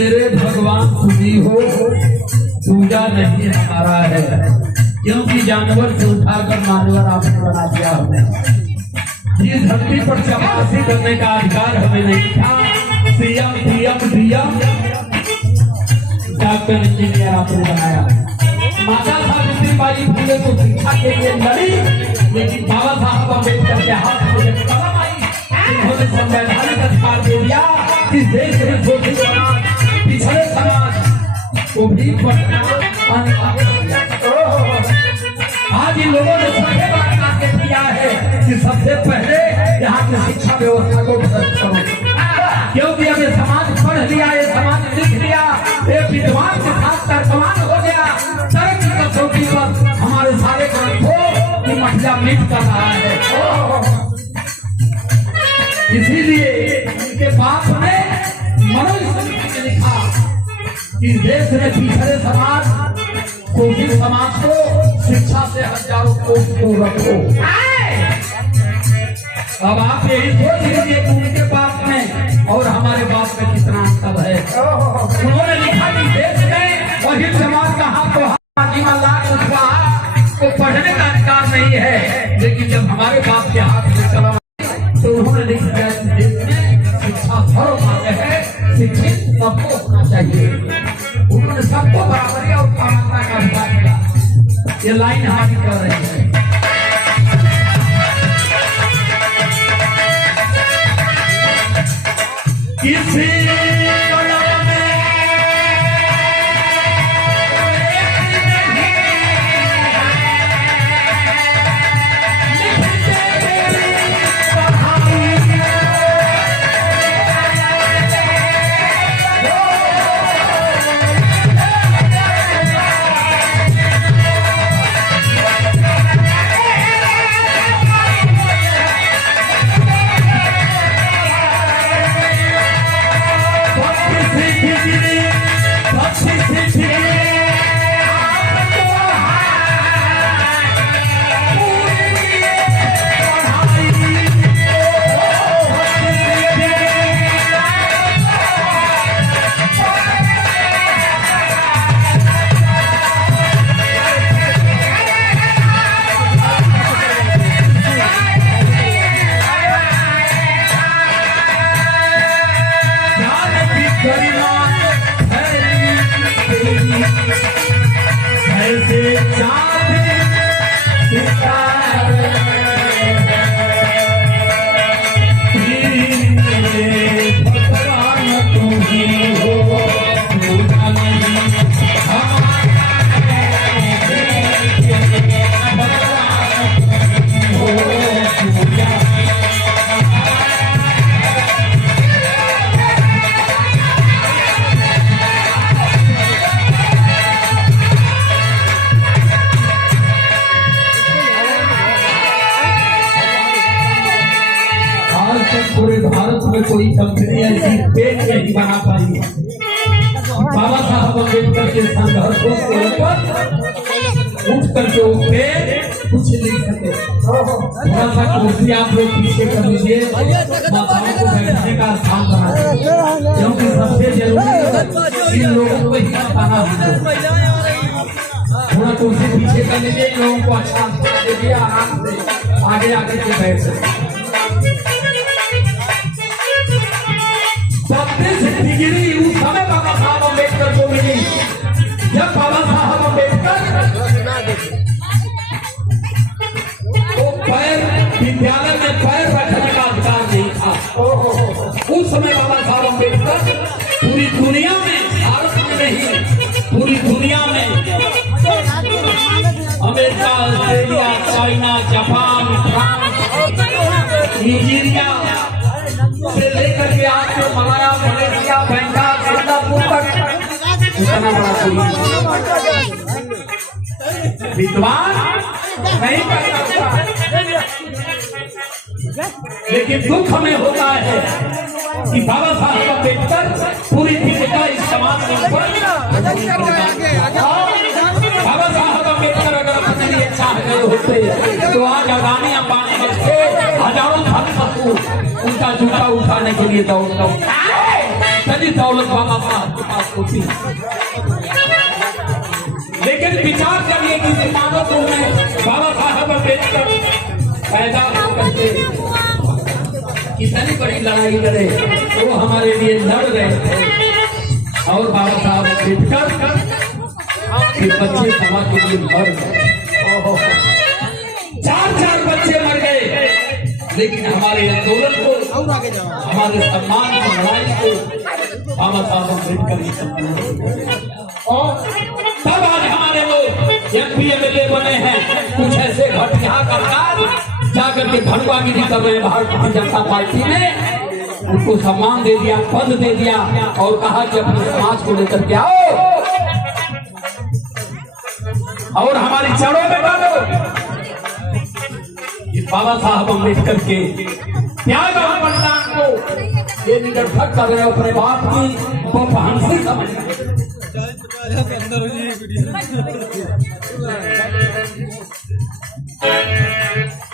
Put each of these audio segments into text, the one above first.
मेरे भगवान खुदी हो, पूजा नहीं हमारा है, क्योंकि जानवर से उठाकर मानवर आपने बना दिया। हमें इस धरती पर चपरासी करने का अधिकार हमें नहीं था। CM PM DM doctor engineer आपने बनाया। माता सावित्रीबाई फुले को शिक्षा के लिए लड़ी, लेकिन बाबा साहब अम्बेडकर के हाथ में कलम आई, उन्होंने संवैधानिक अधिकार दे दिया कि देश में छोटे समाज, पिछड़े समाज को भी आज इन लोगों ने सबसे बात करके किया है कि सबसे पहले यहाँ की शिक्षा व्यवस्था को ध्वस्त करो, क्योंकि अब ये समाज पढ़ लिया, ये समाज लिख लिया, ये विद्वान के साथ तर्कमान हो गया। तरक की कसौटी पर हमारे सारे ग्रंथों की महिला मिट कर रहा है। इसीलिए उनके बाप ने मनुस्मृति में लिखा कि देश में पिछड़े समाज कोटिक समाज को शिक्षा से हजारों कोट को रखो। अब आप यही सोच लीजिए कि उनके बाप में और हमारे बाप में कितना अंतर है। उन्होंने लिखा कि देश में वही समाज का हाथ को पढ़ने का अधिकार नहीं है, लेकिन जब हमारे बाप के हाथ में कलम तो उन्होंने लिख दिया देश में शिक्षा सर्वमान्य है, शिक्षित सबको होना चाहिए। उन्होंने सबको बराबरी और समानता का अधिकार दिया। ये लाइन हासिल कर रही है। किसी में कोई कंपनी ऐसी पेट नहीं बना पाई है। बाबा साहब अम्बेडकर के संघर्षों के ऊपर उठ करके उठे कुछ नहीं सके। थोड़ा सा कुर्सी आप लोग पीछे कर लीजिए, माताओं को बैठने का स्थान बना दीजिए, क्योंकि सबसे जरूरी इन लोगों को ही बताना है। थोड़ा कुर्सी पीछे कर लीजिए, इन लोगों को अच्छा दे दिया, आराम से आगे आगे के बैठ सकते। 36 डिग्री उस समय बाबा साहब अम्बेडकर को मिली, जब बाबा साहब अम्बेडकर को पैर विद्यालय में पैर रखने का अधिकार नहीं था। उस समय बाबा साहब अम्बेडकर पूरी दुनिया में, भारत में नहीं, पूरी दुनिया में America, Australia, China, Japan, France, Nigeria से लेकर के आपको मलाया, मलेशिया, बैंकॉक, सिंगापुर तक इतना बड़ा विद्वान नहीं कर सकता। लेकिन दुख हमें होता है कि बाबा साहब अम्बेडकर पूरी दुनिया का इस समाज के ऊपर, बाबा साहब अम्बेडकर अगर अपने लिए चाह गए होते तो आज अदानी अंबानी जैसे हजारों धन उनका जूता उठाने के लिए कभी दौलत बाबा साहब के पास होती। लेकिन विचार करिए कि मानव में बाबा साहब अम्बेडकर पैदा करके कितनी बड़ी लड़ाई लड़े, वो हमारे लिए लड़ रहे थे। और बाबा साहब अम्बेडकर के बच्चे सभा के लिए मर गए, 4 बच्चे मर गए। लेकिन हमारे आंदोलन को, हमारे सम्मान की लड़ाई को बाबा साहब अम्बेडकर और तब आज हमारे लोग एमपी एमएलए बने हैं। कुछ ऐसे घटिया करकार जाकर के भड़वागिरी कर रहे हैं भारतीय जनता पार्टी ने, उनको सम्मान दे दिया, पद दे दिया और कहा कि अपने समाज को लेकर के आओ और हमारी जड़ों में डालो। इस बाबा साहब अम्बेडकर के त्याग और बलिदान को ये निरर्थक कर रहे हैं, अपने बाप की बदहंसी समझ रहे।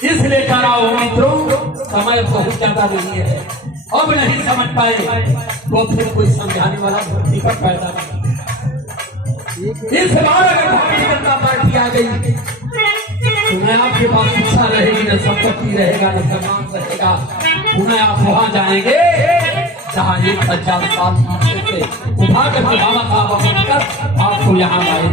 इसलिए कह रहा हूं मित्रों, समय बहुत ज्यादा नहीं है, अब नहीं समझ पाए तो फिर कोई समझाने वाला धरती पर पैदा नहीं। इस बार अगर भारतीय जनता पार्टी आ गई तो न आपके पास शिक्षा रहेगी, न संपत्ति रहेगा, न सम्मान रहेगा। पुनः आप वहां जाएंगे जहाँ 1000 साल पीछे से उठा करके बाबा साहब अम्बेडकर आपको यहाँ लाए।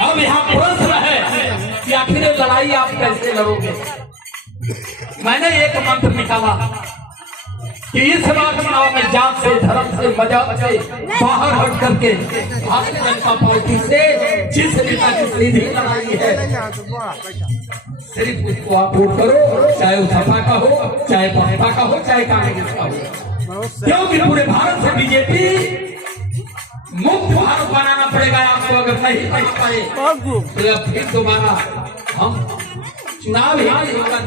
अब यहाँ प्रश्न है कि आखिर लड़ाई आप कैसे लड़ोगे। मैंने एक मंत्र निकाला कि इस बार चुनाव में जात से, धर्म से, मजहब से बाहर हट करके भारतीय जनता पार्टी से जिस नेता की सीधी लड़ाई है, सिर्फ उसको आप वोट करो, चाहे वो सपा का हो, चाहे भाजपा का हो, चाहे कांग्रेस का हो। क्योंकि पूरे भारत से बीजेपी मुक्त भारत बनाना पड़ेगा आपको। अगर नहीं बन पाए तो फिर दोबारा हम चुनाव ही नहीं होगा,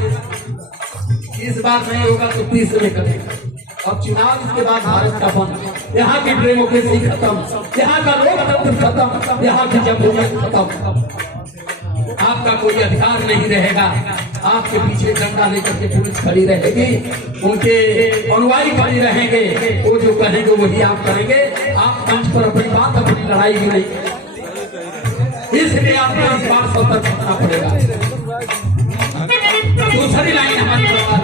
इस बार नहीं होगा तो 30 में करेंगे। अब चुनाव के बाद भारत का बंद, यहाँ की डेमोक्रेसी खत्म, यहाँ का लोकतंत्र खत्म, यहाँ की जमहूरियत खत्म। आपका कोई अधिकार नहीं रहेगा। आपके पीछे डंडा लेकर के पुलिस खड़ी रहेगी, उनके अनुयायी खड़ी रहेंगे, वो जो कहेंगे वही आप करेंगे। आप मंच पर अपनी बात, अपनी लड़ाई भी नहीं। इसलिए आपको इस बार सतर्क करना पड़ेगा। दूसरी लाइन हमारी सरकार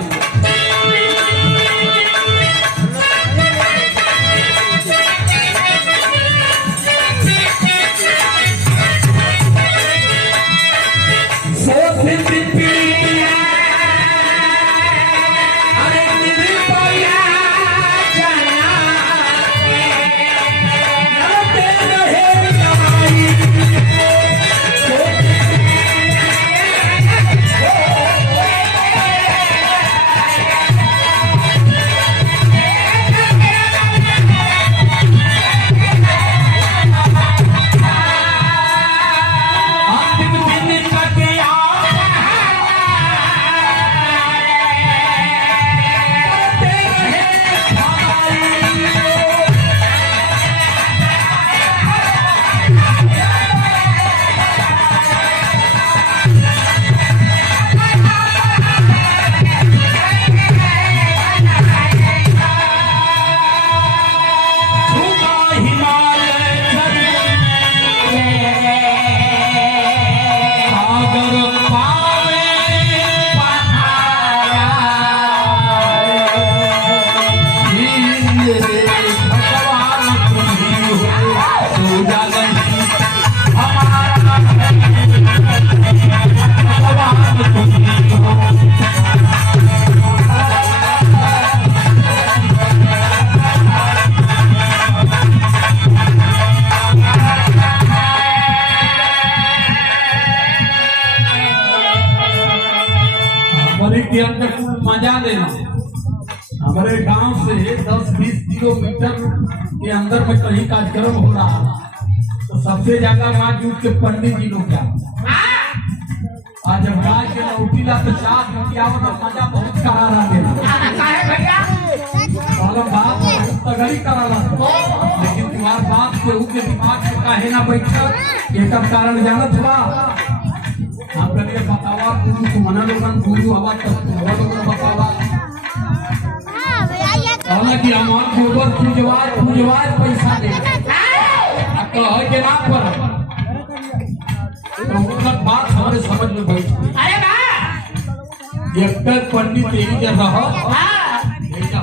दूजा नहीं हमारा भगवान तुम ही हो। हमारे के अंदर मजा लेना। हमारे गांव से 10-20 किलोमीटर के अंदर में कहीं कार्यक्रम हो रहा है तो सबसे ज्यादा वहाँ जुट के पंडित जी लोग क्या आज जब गाय के लौटी ला तो चार रुपया मजा बहुत करारा देना बात बहुत तगड़ी कराला लेकिन तुम्हार बात केहू के दिमाग में काहे ना बैठल एक कारण जानत बा हम करिए बतावा गुरु तुम्हारा लोगन गुरु हवा तब तुम्हारा लोगन बतावा कहना कि हमार गोबर पूजवार पैसा दे कह के ना पर तो मतलब बात हमारे समझ में बैठी एक पंडित यही के रह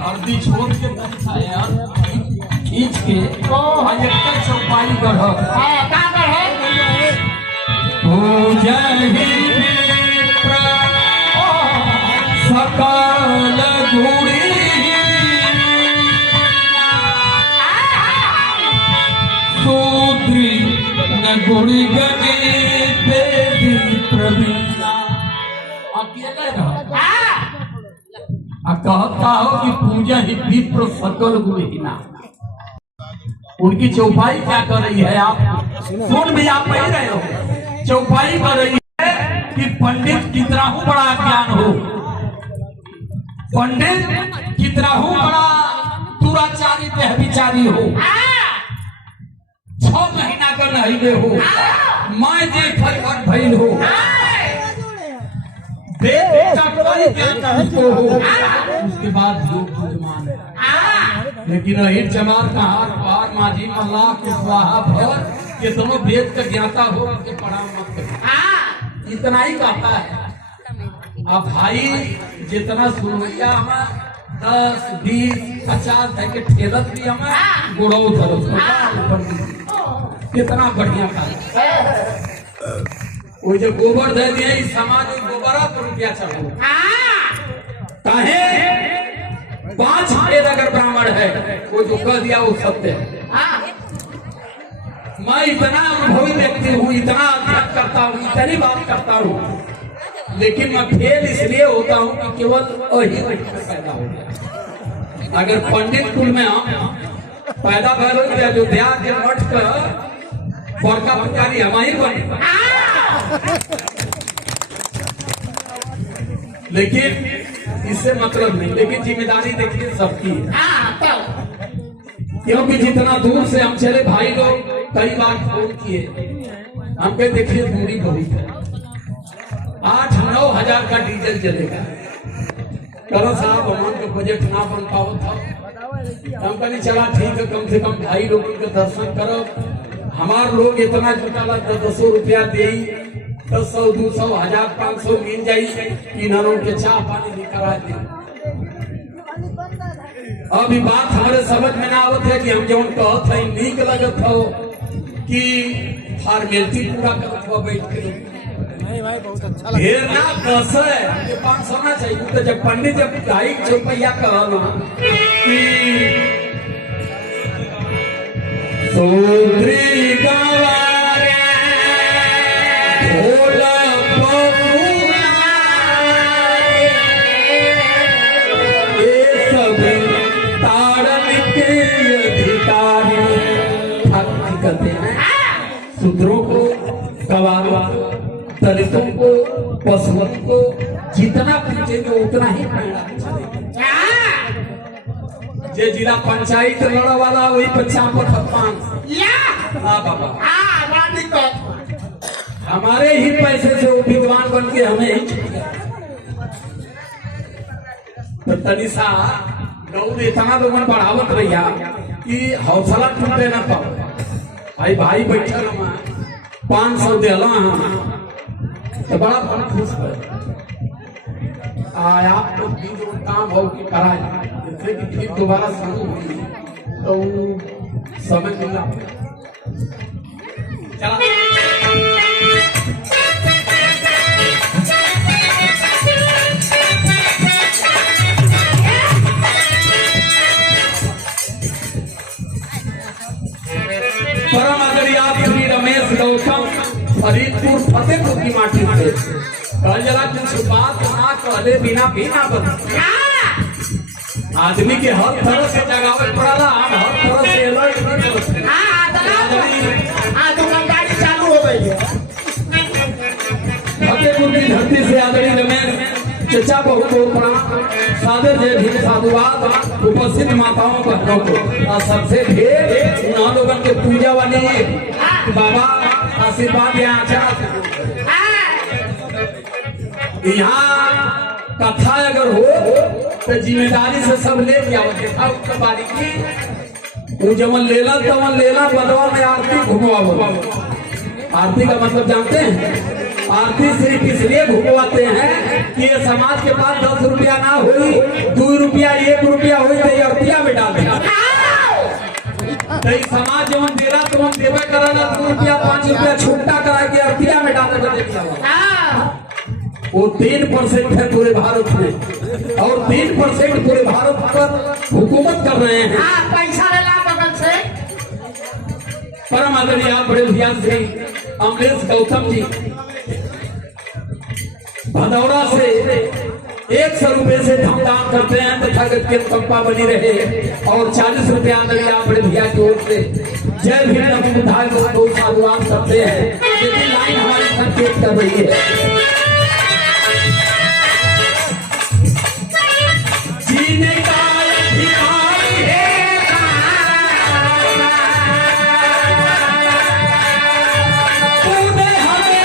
हल्दी छोड़ के खींच के एक चौपाई गढ़ सकल गुड़ी सूत्री न गुड़ी गणी देवी प्रवीणा अकेले कहता हो कि पूजा ही विप्र सकल गुणहीना। उनकी चौपाई क्या कर रही है आप सुन भी आप नहीं रहे हो। चौपाई कर रही है कि पंडित कितना हूँ बड़ा ज्ञान हो, पंडित कितना हूँ बड़ा दुराचारी व्यभिचारी हो, 6 महीना का नहीले हो, मैं देख भइल हो, उसके बाद लोग बुझमान है। लेकिन अहिर चमार का हार पार माझी मल्लाह के स्वाहा भर के दोनों वेद का ज्ञाता हो के पढ़ा मत कर इतना ही कहता है। अब भाई जितना सुनवैया हमें 10-20-50 है के ठेलत भी हमें गुड़ो कितना बढ़िया था। वो जो गोबर दे दिया इस समाज में गोबरा पर रुपया चढ़ो काहे 5 वेद अगर ब्राह्मण है वो जो कह दिया वो सत्य है। मैं इतना अनुभवी व्यक्ति हूँ, इतना अध्ययन करता हूँ, इतनी बात करता हूँ, लेकिन मैं फेल इसलिए होता हूँ कि केवल वही पैदा हो गया। अगर पंडित कुल में हम पैदा भर हो गया जो ध्यान के मठ कर बड़का पुजारी हमारी बने लेकिन इससे मतलब नहीं। लेकिन जिम्मेदारी देखिए सबकी है, क्योंकि जितना दूर से हम चले भाई लोग कई बार फोन किए हमके देखिए दूरी बहुत है, 8-9 हजार का डीजल चलेगा। करो साहब हमारे को बजट ना बन पाओ था, हम कहने चला ठीक है कम से कम भाई लोगों के दर्शन करो। हमार लोग इतना जुटाला 10 रुपया दे 100, 200, 1000, 500 मिल जाये किनारों के चाह पानी निकला दे। अभी बात हमारे समझ में ना आवत है कि हम जो कहत है नीक लगत हो कि फॉर्मेलिटी पूरा करत हो बैठ के ढेर ना 10 है 500 होना चाहिए। तो जब पंडित जब ढाई चौपैया कहना कि सूत्री गवारे भोला बबुआ ये सब ताड़न के अधिकारी भक्ति करते हैं। शूद्रों को, गवारों, दलितों को, पशुओं को जितना पूछेंगे उतना ही परिणाम चलेगा। जे जिला पंचायत लड़ा वाला वही 50-55 बाबा हमारे ही पैसे से वो विद्वान बन के हमें ही तो तनिषा गौर इतना लोगन बढ़ावत रहिया कि हौसला टूटे ना पाओ। भाई बैठल 500 दिला तो बड़ा मन खुश है। आपको काम हो कि कराए जैसे कि फिर दोबारा शुरू हुई तो समय मिला परम आदरणीय श्री रमेश गौतम फरीदपुर फतेहपुर की माटी से जरा कुछ बात ना कहले बिना बिना बता आदमी के हर तरह से जगावे पड़ाला हम हर तरह से अलर्ट दुकानदारी चालू हो गई है। फतेहपुर की धरती से आदरणीय रमेश चचा बहुत बहुत प्रणाम सादर जय भीम साधुवाद उपस्थित माताओं बहनों को और सबसे ढेर उन लोगों के पूजा वाली बाबा आशीर्वाद यहाँ कथा अगर हो तो जिम्मेदारी से सब ले लिया बारीकी वो जमन लेला तमन लेला बदवा में आरती घुमवाओ। आरती का मतलब जानते हैं? आरती सिर्फ इसलिए घुमवाते हैं कि ये समाज के पास 10 रुपया ना हुई 2 रुपया 1 रुपया हुई तो ये आरतिया में डाल देगा। तो समाज जमन देला तमन देवे कराना 2 रुपया 5 रुपया छुट्टा करा के आरतिया में डाल देगा। वो 3% है पूरे भारत में और 3% पूरे भारत पर हुकूमत कर रहे हैं। पैसा लेला बगल से परम आदरणीय बड़े भैया श्री अमलेश गौतम जी भदौरा से 100 रुपए से धमदान करते हैं तथा के पंपा बनी रहे और 40 रुपया आदरणीय बड़े भैया की ओर से जय भीम विधायक को साधुवाद करते हैं। लेकिन लाइन हमारी संकेत कर रही है जीने का अधिकार है तूने हमें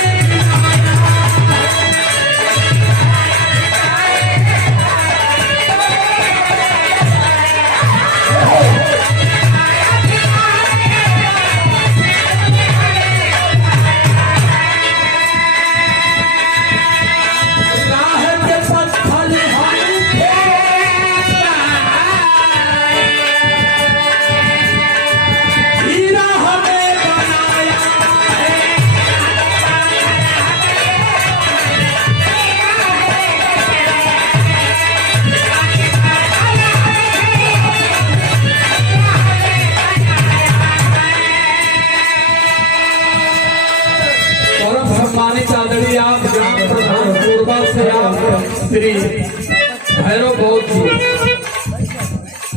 आदरणीय आप ग्राम प्रधान पूर्वा से आप श्री भैरव बौद्ध जी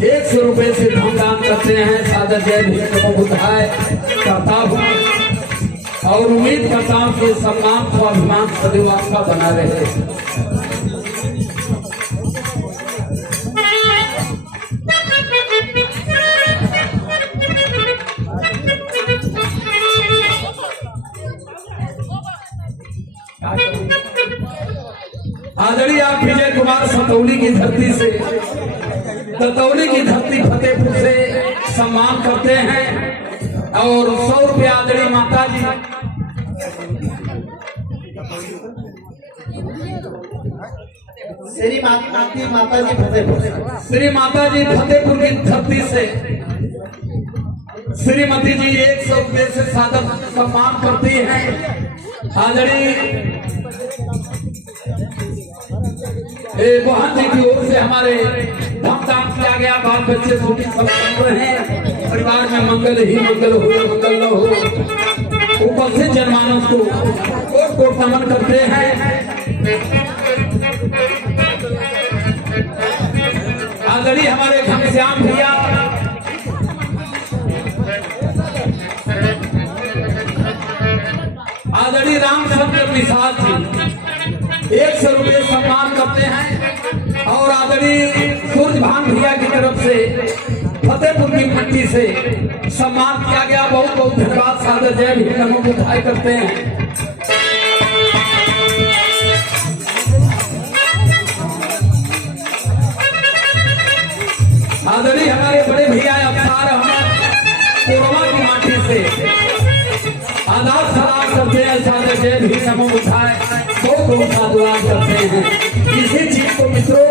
100 रुपए से धमदान करते हैं। सादर जय भीम को बुधाय करता हूँ और उम्मीद करता हूँ कि सम्मान स्वाभिमान सदैव आपका बना रहे। आदरणीय आप विजय कुमार सतौली की धरती से दतौली की धरती फतेहपुर से सम्मान करते हैं और 100 रुपया आदरणीय माता जी श्री माता जी फतेहपुर श्री माता जी फतेहपुर की धरती से श्रीमती जी 100 रुपये से सादर सम्मान करती हैं। आदरणीय बहन जी की ओर से हमारे धमदान किया गया। बाल बच्चे सुखी संपन्न हैं, परिवार में मंगल ही मंगल हो मंगल न हो। उपस्थित जनमानस को कोट कोट नमन करते हैं। आदरणीय हमारे घनश्याम भैया आदरणीय रामचंद्र प्रसाद जी 100 रुपये सम्मान करते हैं और आदरणीय सूर्यभान भैया की तरफ से फतेहपुर की मिट्टी से सम्मान किया गया। बहुत बहुत धन्यवाद। सादर जय भीम नमो बुधाय करते हैं। आदरणीय हमारे बड़े भैया अवतार कोरबा की माटी से आदाब सलाम करते हैं। सादर जय भीम नमो बुधाय बहुत साधुवाद करते हैं। इसी चीज को मित्रों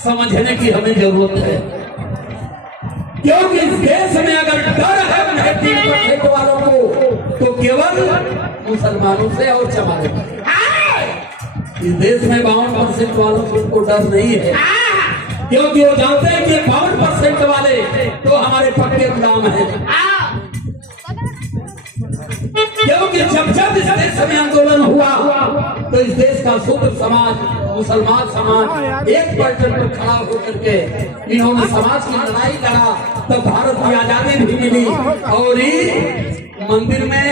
समझने की हमें जरूरत है, क्योंकि इस देश में अगर डर है 3% वालों को तो केवल मुसलमानों से और चमारों से। इस देश में 52% वालों को डर नहीं है, क्योंकि वो जानते हैं कि 52% वाले तो हमारे पक्के गुलाम हैं। क्योंकि जब जब इस देश में आंदोलन हुआ तो इस देश का शूद्र समाज, मुसलमान समाज एक पलटन पर खड़ा होकर के इन्होंने समाज की लड़ाई लड़ा, तब भारत की आजादी भी मिली। और ये मंदिर में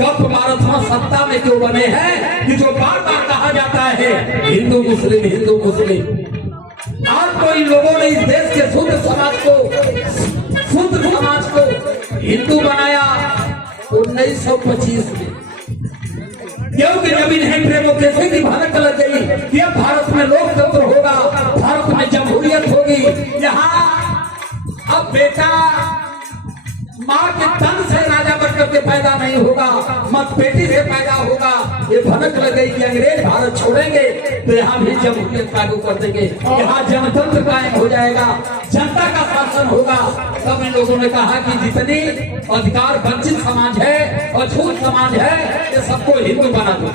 कब महाराष्ट्र सत्ता में क्यों बने हैं कि जो बार बार कहा जाता है हिंदू मुस्लिम हिंदू मुस्लिम। आज तो इन लोगों ने इस देश के शूद्र समाज को हिंदू बनाया 1925 में, क्योंकि जब इन्हें डेमोक्रेसी की भनक लग गई कि अब भारत में लोकतंत्र होगा, भारत में जमहूरियत होगी, यहाँ अब बेटा माँ के तन से राजा बनकर के पैदा नहीं होगा, मत बेटी से पैदा होगा। ये भनक लग गई कि अंग्रेज भारत छोड़ेंगे तो यहाँ भी जमहूरियत लागू कर देंगे, यहाँ जनतंत्र कायम हो जाएगा, जनता का शासन होगा। तब इन लोगों ने कहा कि जितनी अधिकार वंचित समाज है और छूत समाज है ये सबको हिंदू बना दो।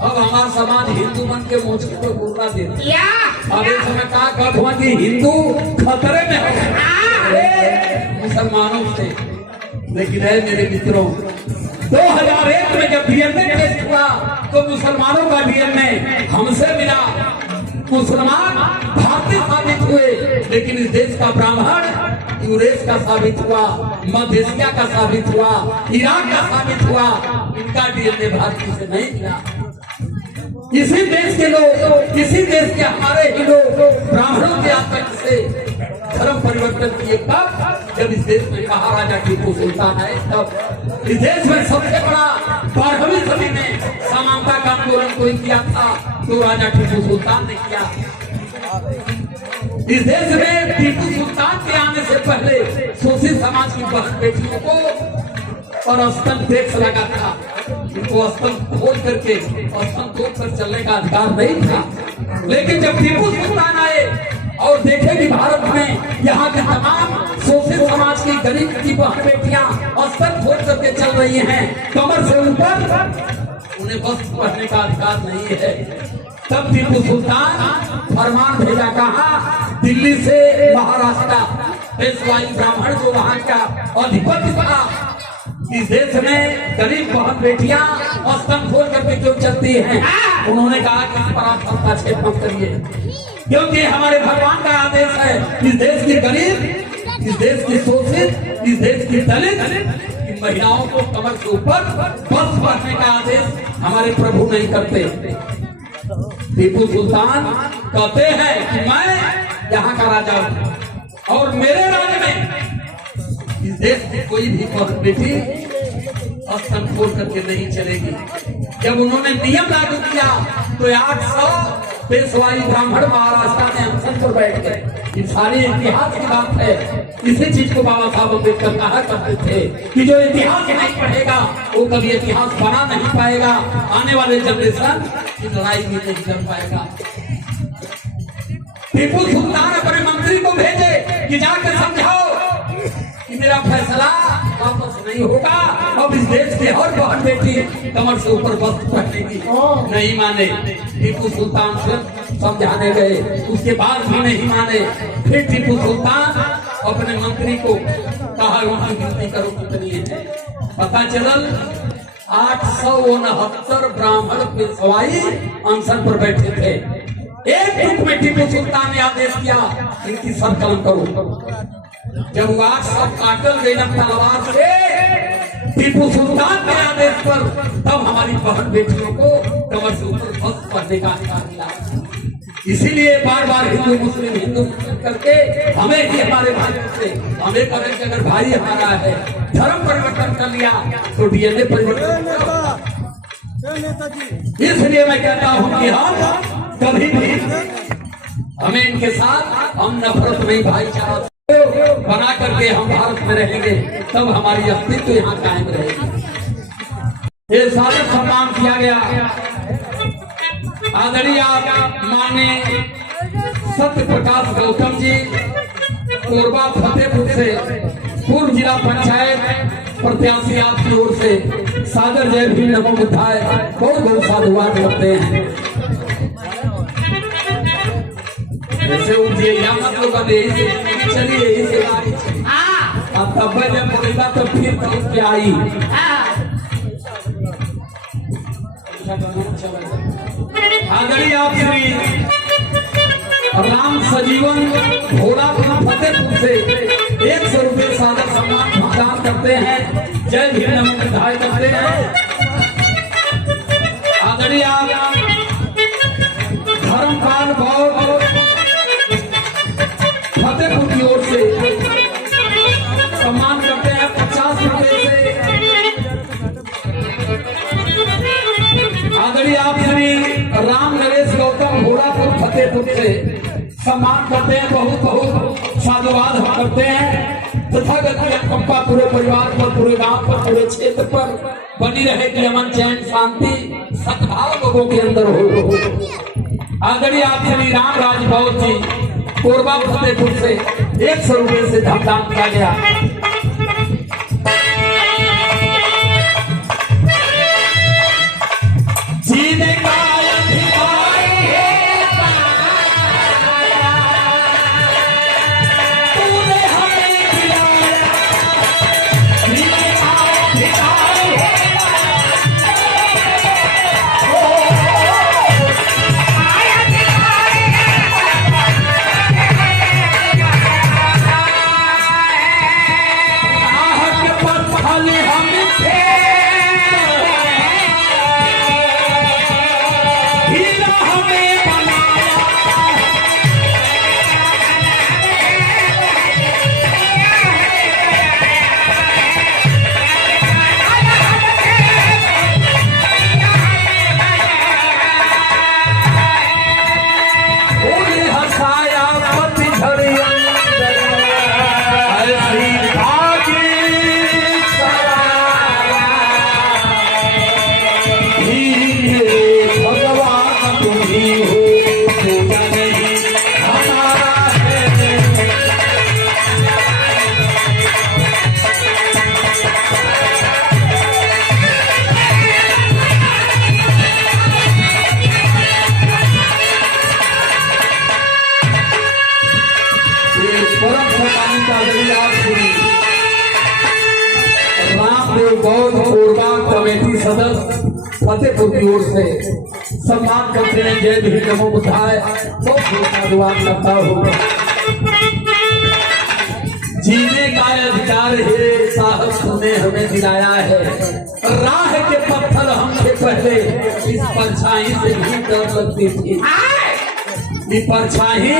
अब हमारा समाज हिंदू बन के मुझ को बोलना दे, अब इस समय कहा कहा कि हिंदू खतरे में है मुसलमानों से। लेकिन है मेरे मित्रों, 2001 में जब डीएनए टेस्ट हुआ तो मुसलमानों का डीएनए हमसे मिला, मुसलमान भारतीय साबित हुए, लेकिन इस देश का ब्राह्मण यूरेश का साबित हुआ, मध्य एशिया का साबित हुआ, ईरान का साबित हुआ, इनका डीएनए भारतीय से नहीं मिला। इसी देश के लोग, इसी देश के हमारे ही लोग ब्राह्मणों के आतंक से धर्म परिवर्तन किए, तब जब इस देश में महाराजा टीपू सुल्तान आए, तब इस देश में सबसे बड़ा 12वीं सदी में समानता का आंदोलन कोई किया था तो राजा टीपू सुल्तान ने किया। इस देश में टीपू सुल्तान के आने से पहले शोषित समाज की बहन बेटियों को और स्तन टैक्स लगा था, इनको स्तन खोल करके स्तन तोड़ कर चलने का अधिकार नहीं था। लेकिन जब टीपू सुल्तान आए और देखे कि भारत में यहाँ के तमाम शोषित समाज की गरीब की बहन बेटियां स्तन खोल करके चल रही हैं, कमर से ऊपर, उन्हें वस्त्र पहनने का अधिकार नहीं है, तब टीपू सुल्तान फरमान भेजा, कहा दिल्ली से महाराष्ट्र पेशवाई ब्राह्मण जो वहाँ का अधिपति था, इस देश में गरीब बहन बेटियां स्तन खोल करके क्यों चलती हैं। उन्होंने कहा कि इस पर आप हस्तक्षेप मत करिए, क्योंकि हमारे भगवान का आदेश है, इस देश की गरीब, इस देश की शोषित, इस देश की दलित इन महिलाओं को कमर के ऊपर बस भरने का आदेश हमारे प्रभु नहीं करते। टीपू सुल्तान कहते हैं कि मैं यहाँ का राजा हूँ और मेरे राज्य में इस देश की कोई भी बहन बेटी स्तन खोल करके नहीं चलेगी। जब उन्होंने नियम लागू किया तो 800 पेशवाई ब्राह्मण महाराष्ट्र में अनशन पर बैठ गए। ये सारी इतिहास की बात है। इसी चीज को बाबा साहब अम्बेडकर कहा करते थे कि जो इतिहास नहीं पढ़ेगा वो कभी इतिहास बना नहीं पाएगा, आने वाले जनरेशन की लड़ाई भी नहीं कर पाएगा। टीपू सुल्तान अपने मंत्री को भेजे कि जाकर समझाओ कि मेरा फैसला वापस नहीं होगा, अब इस देश के हर बहन बेटी कमर से ऊपर वस्त्र पहनेगी। नहीं माने, टीपू सुल्तान से समझाने गए, उसके बाद भी नहीं माने। फिर टीपू सुल्तान अपने मंत्री को कहा उनकी गिनती करो कितनी है। पता चलल 869 ब्राह्मण पेशवाई अनशन पर बैठे थे। एक टूक में टीपू सुल्तान ने आदेश किया इनकी सर कलम करो। जब वो 800 काटल गई तलवार से टीपू सुल्तान के आदेश पर, तब हमारी बहन बेटियों को कमर से ऊपर वस्त्र पहनने का अधिकार मिला। इसीलिए बार बार हिंदू मुस्लिम करके हमें ही हमारे भाइयों से हमें करें कि अगर भाई हमारा है धर्म परिवर्तन कर लिया तो डीएनए परिवर्तन। इसलिए मैं कहता हूँ कि हम कभी भी हमें इनके साथ हम नफरत नहीं, भाईचारा बना करके हम भारत में रहेंगे, तब हमारी अस्तित्व यहाँ कायम रहेगी। ये सारे सम्मान किया गया। आदरणीय माननीय सत्य प्रकाश गौतम जी कोरबा फतेहपुर से पूर्व जिला पंचायत प्रत्याशी आपकी ओर से सादर जय भी नमो बुद्धाय बहुत बहुत साधुवाद करते हैं। जैसे उठिए या मतलब चलिए इसे तब जब बोलेगा तो फिर कौन के आई। आदरणीय आप श्री राम सजीवन भोलापुर फतेहपुर से 100 रुपये सादर सम्मान भुगतान करते हैं। जय भीम नमो विधाय करते हैं। आदरणीय आप धर्मपाल भाव फतेहपुर की ओर से सम्मान करते हैं 50 रुपये से। आदरणीय आप श्री राम नरेश गौतम भोलापुर फतेहपुर से सम्मान करते हैं। बहुत बहुत साधुवाद हम करते हैं। तथागत कृपा पूरे परिवार पर, पूरे गांव पर, पूरे क्षेत्र पर बनी रहे कि अमन चैन शांति सद्भाव लोगों के अंदर हो। आदरणीय आप श्री राम राज भाव जी कोरबा फतेहपुर से 100 रुपये से धमदान किया गया। जीने का अधिकार है तूने हमें दिलाया, जीने का अधिकार है बौद्ध कोरबा कमेटी सदस्य फतेहपुर की ओर से सम्मान करते हैं। जय भीम नमो बुद्धाय। बहुत धन्यवाद करता हूँ। जीने का अधिकार है साहस तूने हमें दिलाया है। राह के पत्थर हमसे पहले इस परछाई से भी डर लगती थी। ये परछाई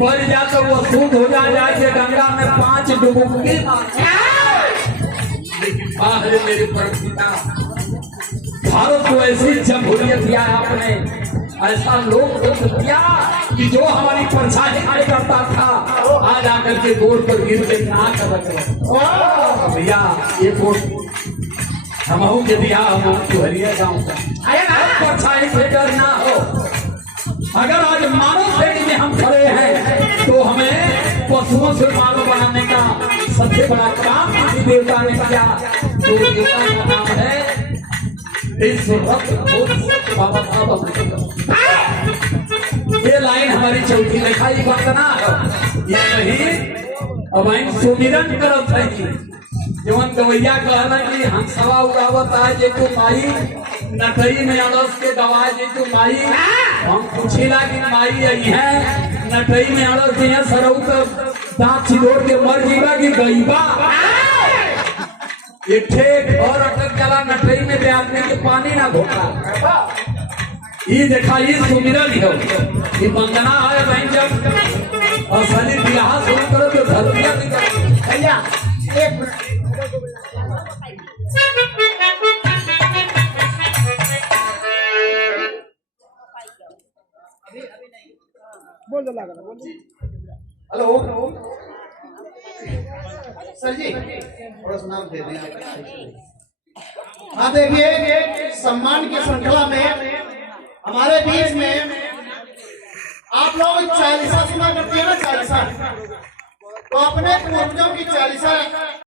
पड़ जा तो वो सूद हो जाए गंगा में 5 डुबकी बाहर मेरे पिता भारत को ऐसी जमहूरियत दिया आपने, ऐसा लोकतंत्र दिया कि जो हमारी परछाई खड़े करता था आज आकर के गोड़ पर गिर के ना कर भैया ये वोट हमहू के दिया हम तुहरिया गाँव का परछाई से डर ना हो। अगर आज मानव श्रेणी में हम खड़े हैं तो हमें पशुओं से मानव बनाने का सबसे बड़ा काम किसी देवता ने किया। तो देवता का नाम है बाबा साहब अम्बेडकर। ये लाइन हमारी चौथी लिखाई वंदना ये नहीं अब सुमिरन करत है जवन गवैया कहना कि हम सवा उड़ावत है जे तू माई नटई में अड़स के गवाए जे तू माई हम पूछिला कि माई आई है नटई में अड़स है सरऊ का दांत छिलोड़ के मर जीवा कि गईबा। एक घर अटक चला नटई में दे आदमी के पानी ना घोटा। ये देखा ये सुमिरन हो ये वंदना है बहन। जब असली बियाह शुरू करो तो धरतिया निकल भैया एक बोल हेलो सर जी थोड़ा सा नाम दे दें। हाँ देखिए सम्मान की श्रृंखला में हमारे बीच में आप लोग 40 सुना करते हैं ना 40 तो अपने पूर्वजों की 40